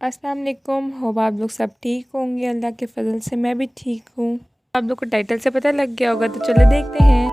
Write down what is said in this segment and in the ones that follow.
अस्सलाम वालेकुम। होप आप लोग सब ठीक होंगे। अल्लाह के फजल से मैं भी ठीक हूँ। आप लोग को टाइटल से पता लग गया होगा, तो चलो देखते हैं।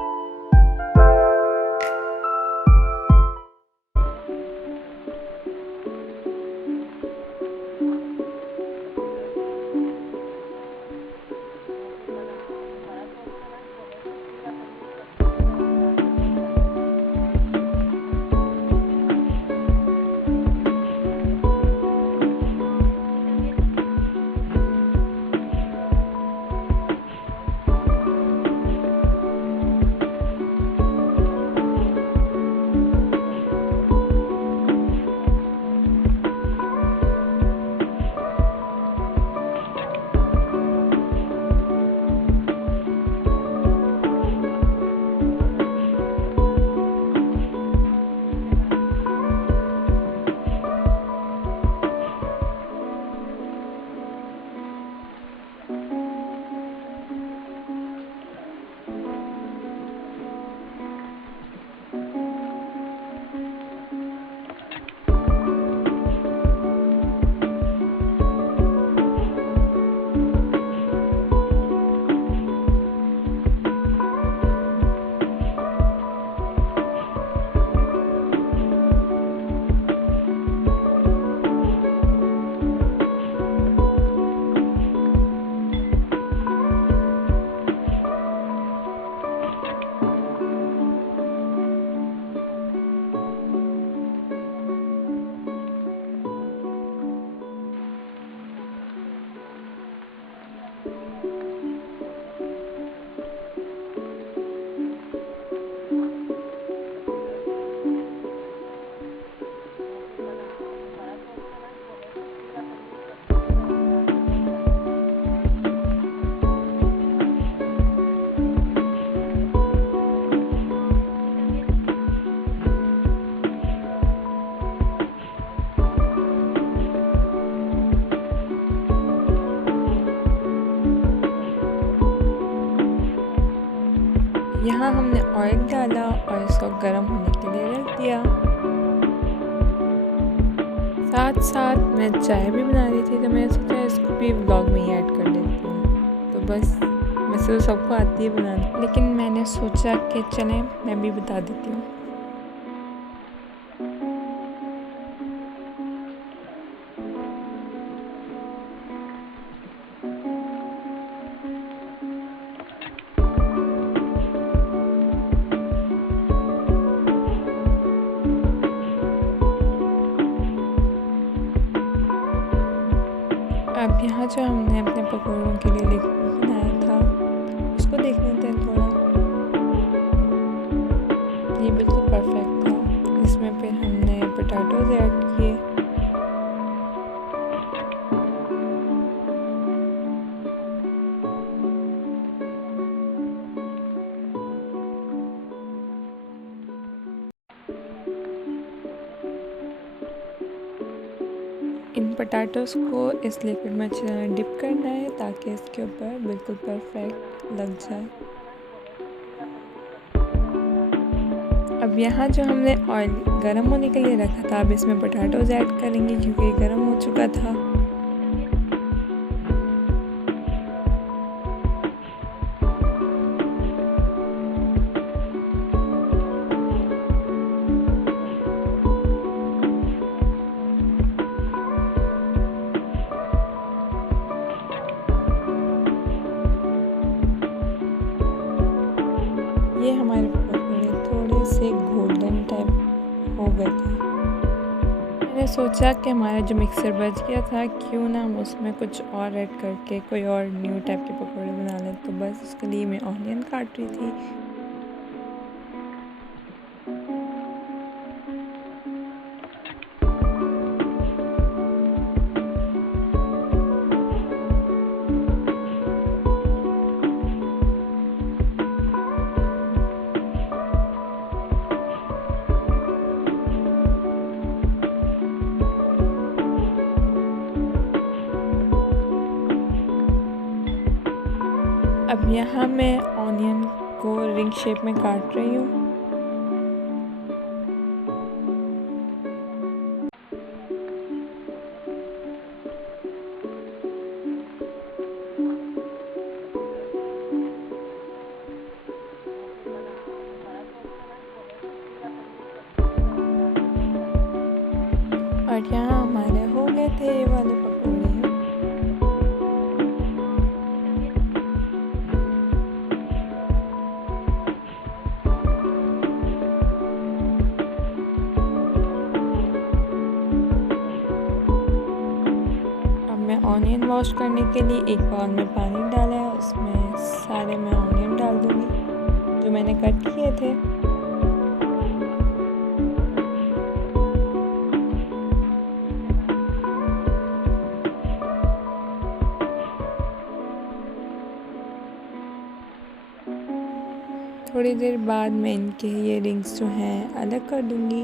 यहाँ हमने ऑयल डाला और इसको गर्म होने के लिए रख दिया। साथ साथ मैं चाय भी बना रही थी, तो मैंने सोचा इसको भी व्लॉग में ही ऐड कर लेती हूँ। तो बस वैसे तो सबको आती है बनाना, लेकिन मैंने सोचा कि चलें मैं भी बता देती हूँ। अब यहाँ जो हमने अपने पकौड़ों के लिए लिक्विड बनाया था, उसको देख लेते हैं थोड़ा। ये बिल्कुल परफेक्ट था। इसमें फिर हमने पोटैटोज ऐड किए। इन पोटैटोज़ को इस लिक्विड में अच्छी तरह डिप करना है ताकि इसके ऊपर बिल्कुल परफेक्ट लग जाए। अब यहाँ जो हमने ऑयल गरम होने के लिए रखा था, अब इसमें पोटैटोज़ ऐड करेंगे क्योंकि गरम हो चुका था। ये हमारे पकौड़े थोड़े से गोल्डन टाइप हो गए थे। मैंने सोचा कि हमारा जो मिक्सर बच गया था, क्यों ना हम उसमें कुछ और ऐड करके कोई और न्यू टाइप के पकौड़े बना लें। तो बस उसके लिए मैं ऑनियन काट रही थी। अब यहाँ मैं ऑनियन को रिंग शेप में काट रही हूँ। थे ये वाले पकौड़े। अब मैं ऑनियन वॉश करने के लिए एक बाउल में पानी डाला है, उसमें सारे मैं ऑनियन डाल दूँगी जो मैंने कट किए थे। थोड़ी देर बाद मैं इनके ईयरिंग्स जो हैं अलग कर दूँगी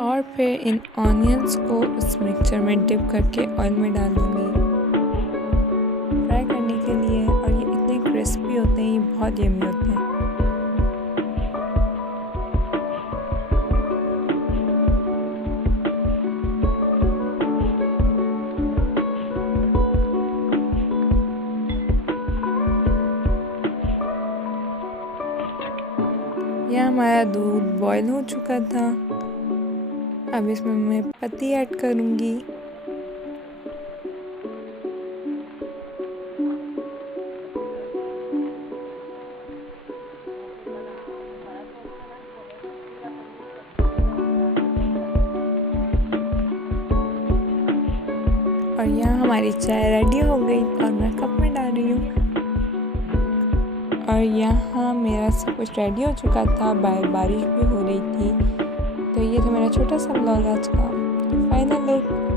और फिर इन ऑनियंस को उस मिक्सचर में डिप करके ऑयल में डाल दूँगी फ्राई करने के लिए। और ये इतने क्रिस्पी होते हैं, ये बहुत यम्मी होते हैं। यह हमारा दूध बॉईल हो चुका था। अब इसमें मैं पत्ती ऐड करूँगी। और यहाँ हमारी चाय रेडी हो गई और मैं कप में डाल रही हूँ। और यहाँ मेरा सब कुछ रेडी हो चुका था, बाहर बारिश भी हो रही थी। तो ये था मेरा छोटा सा व्लॉग आज का। तो फाइनल लुक।